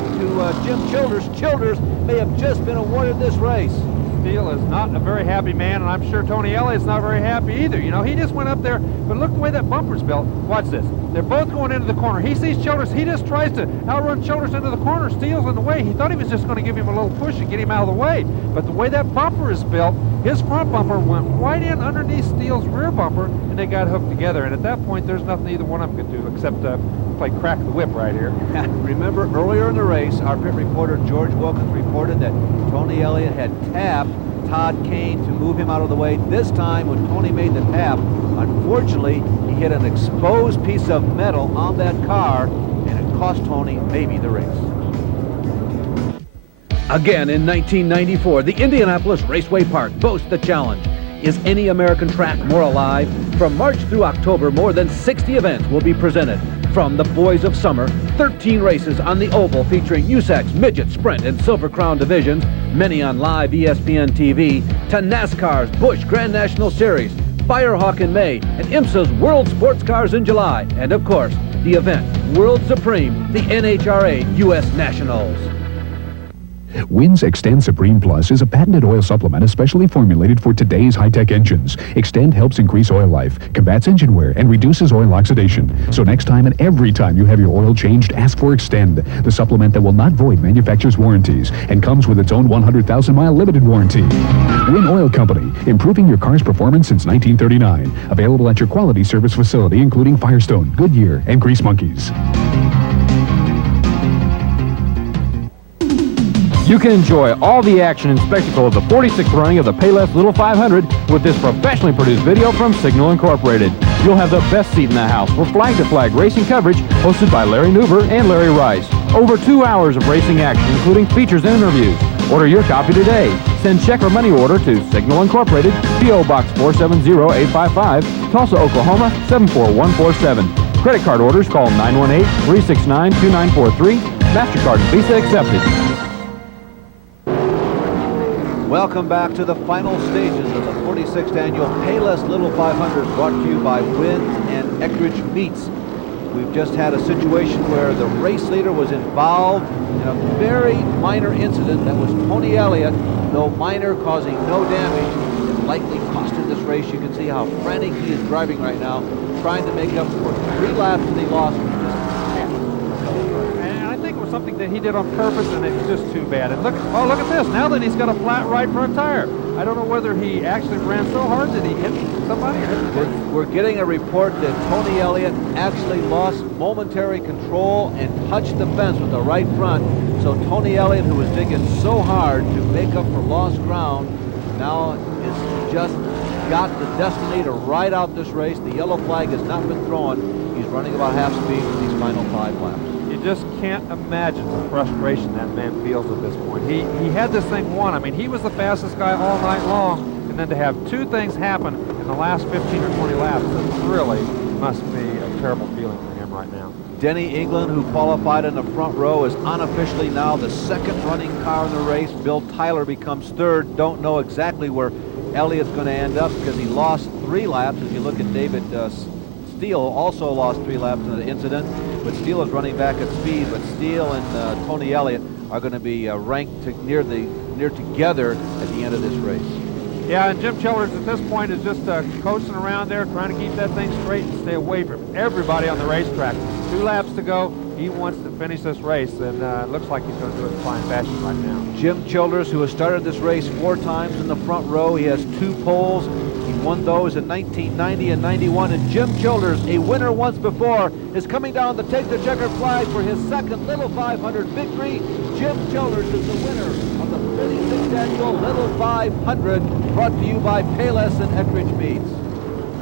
Jim Childers. Childers may have just been awarded this race. Steele is not a very happy man, and I'm sure Tony Elliott's not very happy either. You know, he just went up there, but look the way that bumper's built. Watch this. They're both going into the corner. He sees Childers. He just tries to outrun Childers into the corner. Steele's in the way. He thought he was just going to give him a little push and get him out of the way. But the way that bumper is built, his front bumper went right in underneath Steele's rear bumper, and they got hooked together. And at that point, there's nothing either one of them could do except play crack the whip right here. Remember, earlier in the race, our pit reporter George Wilkins reported that Tony Elliott had tapped Todd Kane to move him out of the way. This time, when Tony made the tap, unfortunately, he hit an exposed piece of metal on that car, and it cost Tony maybe the race. Again in 1994, the Indianapolis Raceway Park boasts the challenge. Is any American track more alive? From March through October, more than 60 events will be presented. From the Boys of Summer, 13 races on the oval featuring USAC's Midget, Sprint, and Silver Crown divisions, many on live ESPN TV, to NASCAR's Busch Grand National Series, Firehawk in May, and IMSA's World Sports Cars in July, and of course, the event, World Supreme, the NHRA U.S. Nationals. Win's Extend Supreme Plus is a patented oil supplement especially formulated for today's high-tech engines. Extend helps increase oil life, combats engine wear, and reduces oil oxidation. So next time and every time you have your oil changed, ask for Extend, the supplement that will not void manufacturer's warranties and comes with its own 100,000-mile limited warranty. Win Oil Company, improving your car's performance since 1939. Available at your quality service facility, including Firestone, Goodyear, and Grease Monkeys. You can enjoy all the action and spectacle of the 46th running of the Payless Little 500 with this professionally produced video from Signal Incorporated. You'll have the best seat in the house for flag-to-flag racing coverage hosted by Larry Nuber and Larry Rice. Over 2 hours of racing action, including features and interviews. Order your copy today. Send check or money order to Signal Incorporated, P.O. Box 470855, Tulsa, Oklahoma 74147. Credit card orders call 918-369-2943. MasterCard and Visa accepted. Welcome back to the final stages of the 46th annual Payless Little 500, brought to you by Wynn and Eckridge Meats. We've just had a situation where the race leader was involved in a very minor incident that was Tony Elliott, though minor, causing no damage. It likely cost him this race. You can see how frantic he is driving right now, trying to make up for 3 laps that he lost. And I think it was something that he did on purpose, and it's just too bad. And look at this. Now that he's got a flat right front tire. I don't know whether he actually ran so hard that he hit somebody or hit the fence. We're getting a report that Tony Elliott actually lost momentary control and touched the fence with the right front. So Tony Elliott, who was digging so hard to make up for lost ground, now is just got the destiny to ride out this race. The yellow flag has not been thrown. He's running about half speed for these final 5 laps. You just can't imagine the frustration that man feels at this point. He had this thing won. I mean, he was the fastest guy all night long, and then to have 2 things happen in the last 15 or 20 laps, it really must be a terrible feeling for him right now. Denny England, who qualified in the front row, is unofficially now the 2nd running car in the race. Bill Tyler becomes 3rd. Don't know exactly where Elliott's going to end up because he lost 3 laps. If you look at David Steele, also lost 3 laps in the incident, but Steele is running back at speed. But Steele and Tony Elliott are going to be ranked near together at the end of this race. Yeah, and Jim Childers at this point is just coasting around there, trying to keep that thing straight and stay away from everybody on the racetrack. 2 laps to go. He wants to finish this race, and it looks like he's going to do it in fine fashion right now. Jim Childers, who has started this race 4 times in the front row, he has 2 poles. He won those in 1990 and 91. And Jim Childers, a winner once before, is coming down to take the checkered flag for his 2nd Little 500 victory. Jim Childers is the winner of the 36th annual Little 500, brought to you by Payless and Ettridge Meats.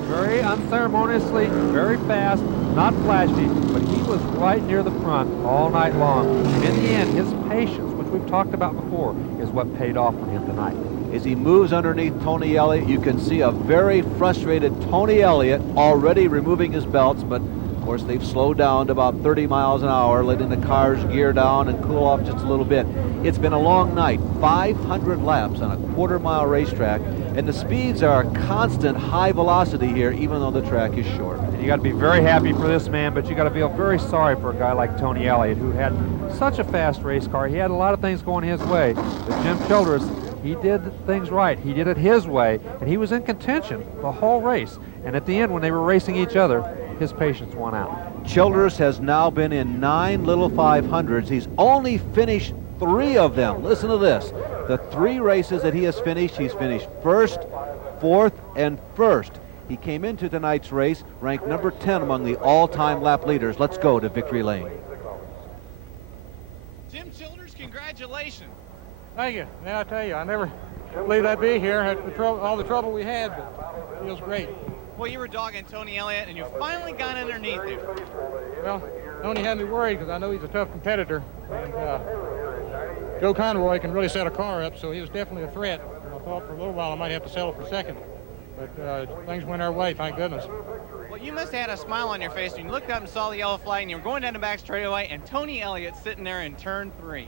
Very unceremoniously, very fast, not flashy, but he was right near the front all night long. And in the end, his patience, which we've talked about before, is what paid off for him tonight. As he moves underneath Tony Elliott, you can see a very frustrated Tony Elliott already removing his belts, but of course they've slowed down to about 30 miles an hour, letting the cars gear down and cool off just a little bit. It's been a long night, 500 laps on a quarter-mile racetrack, and the speeds are a constant high velocity here, even though the track is short. And you got to be very happy for this man, but you got to feel very sorry for a guy like Tony Elliott, who had such a fast race car. He had a lot of things going his way, but Jim Childers, he did things right. He did it his way, and he was in contention the whole race. And at the end, when they were racing each other, his patience won out. Childers has now been in 9 Little 500s. He's only finished 3 of them. Listen to this. The 3 races that he has finished, he's finished 1st, 4th, and 1st. He came into tonight's race ranked number 10 among the all-time lap leaders. Let's go to Victory Lane. Jim Childers, congratulations. Thank you. Yeah, I tell you, I never believed I'd be here. All the trouble we had, but it feels great. Well, you were dogging Tony Elliott, and you finally got underneath him. Well, Tony had me worried because I know he's a tough competitor, and Joe Conroy can really set a car up, so he was definitely a threat. And I thought for a little while I might have to settle for 2nd, but things went our way, thank goodness. Well, you must have had a smile on your face when you looked up and saw the yellow flag, and you were going down the back straightaway, and Tony Elliott sitting there in turn 3.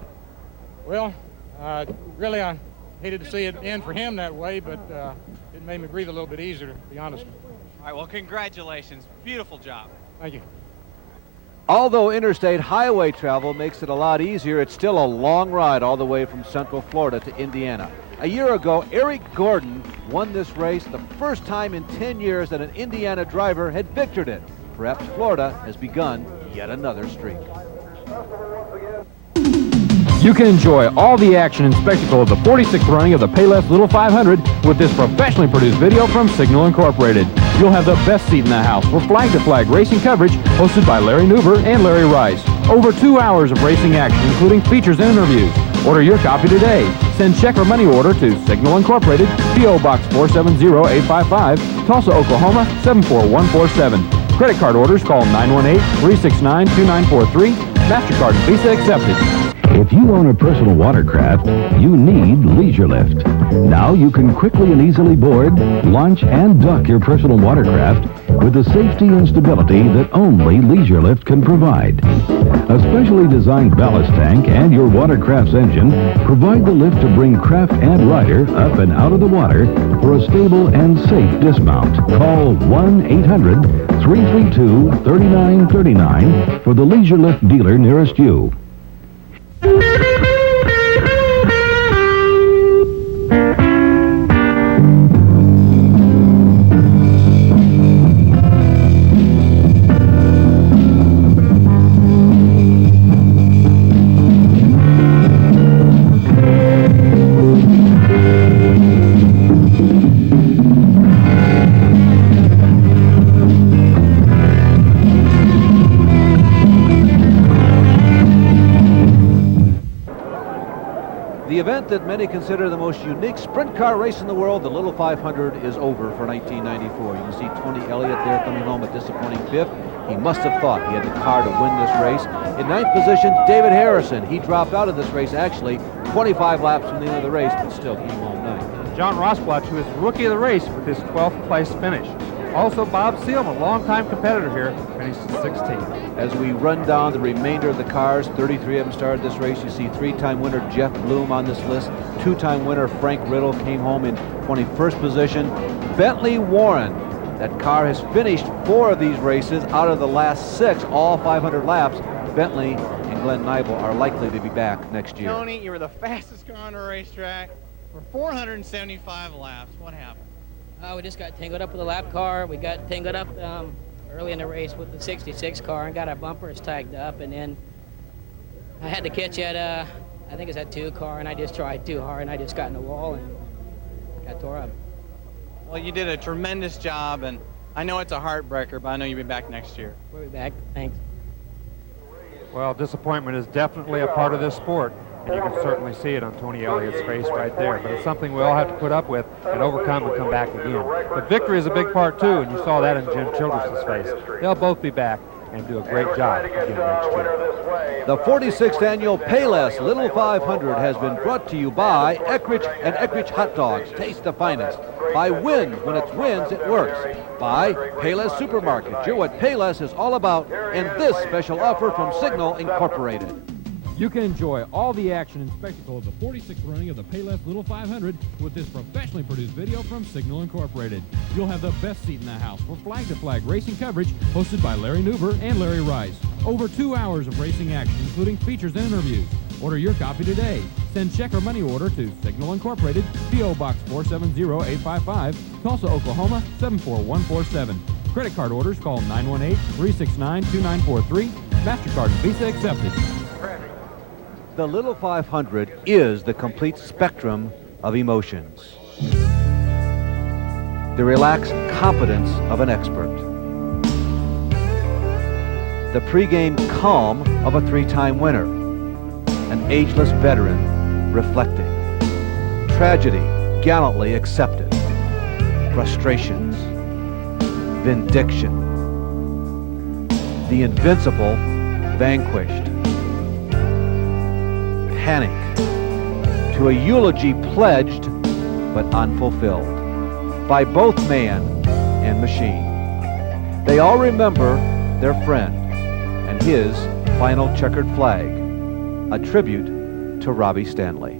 Well, really, I hated to see it end for him that way, but it made me breathe a little bit easier, to be honest. All right, well, congratulations. Beautiful job. Thank you. Although interstate highway travel makes it a lot easier, it's still a long ride all the way from Central Florida to Indiana. A year ago, Eric Gordon won this race, the first time in 10 years that an Indiana driver had victored it. Perhaps Florida has begun yet another streak. You can enjoy all the action and spectacle of the 46th running of the Payless Little 500 with this professionally produced video from Signal Incorporated. You'll have the best seat in the house for flag-to-flag racing coverage hosted by Larry Newber and Larry Rice. Over 2 hours of racing action, including features and interviews. Order your copy today. Send check or money order to Signal Incorporated, P.O. Box 470855, Tulsa, Oklahoma 74147. Credit card orders call 918-369-2943. MasterCard and Visa accepted. If you own a personal watercraft, you need leisure lift. Now you can quickly and easily board, launch, and dock your personal watercraft with the safety and stability that only leisure lift can provide. A specially designed ballast tank and your watercraft's engine provide the lift to bring craft and rider up and out of the water for a stable and safe dismount. Call 1-800-332-3939 for the leisure lift dealer nearest you. The event that many consider the most unique sprint car race in the world, the Little 500, is over for 1994. You can see Tony Elliott there coming home a disappointing fifth. He must have thought he had the car to win this race. In ninth position, David Harrison. He dropped out of this race, actually, 25 laps from the end of the race, but still came home ninth. John Rosblatch, who is rookie of the race with his 12th place finish. Also, Bob Seelman, longtime competitor here, finished 16th. As we run down the remainder of the cars, 33 of them started this race. You see three-time winner Jeff Bloom on this list. Two-time winner Frank Riddle came home in 21st position. Bentley Warren, that car has finished 4 of these races out of the last 6, all 500 laps. Bentley and Glenn Nibel are likely to be back next year. Tony, you were the fastest car on the racetrack for 475 laps. What happened? We just got tangled up with the lap car. We got tangled up early in the race with the 66 car and got our bumpers tagged up. And then I had to catch at, I think it's that 2 car, and I just tried too hard, and I just got in the wall and got tore up. Well, you did a tremendous job, and I know it's a heartbreaker, but I know you'll be back next year. We'll be back. Thanks. Well, disappointment is definitely a part of this sport, and you can certainly see it on Tony Elliott's face right there. But it's something we all have to put up with and overcome and come back again. But victory is a big part, too, and you saw that in Jim Childress' face. They'll both be back and do a great job again next year. The 46th annual Payless Little 500 has been brought to you by Eckrich and Eckrich Hot Dogs. Taste the finest. By Wins. When it's wins, it works. By Payless Supermarket. You're what Payless is all about in this special offer from Signal Incorporated. You can enjoy all the action and spectacle of the 46th running of the Payless Little 500 with this professionally produced video from Signal Incorporated. You'll have the best seat in the house for flag-to-flag racing coverage hosted by Larry Newber and Larry Rice. Over 2 hours of racing action, including features and interviews. Order your copy today. Send check or money order to Signal Incorporated, P.O. Box 470855, Tulsa, Oklahoma 74147. Credit card orders call 918-369-2943. MasterCard and Visa accepted. The Little 500 is the complete spectrum of emotions. The relaxed confidence of an expert. The pregame calm of a 3-time winner. An ageless veteran reflecting. Tragedy gallantly accepted. Frustrations. Vindication. The invincible vanquished. Panic to a eulogy pledged but unfulfilled by both man and machine. They all remember their friend and his final checkered flag, a tribute to Robbie Stanley.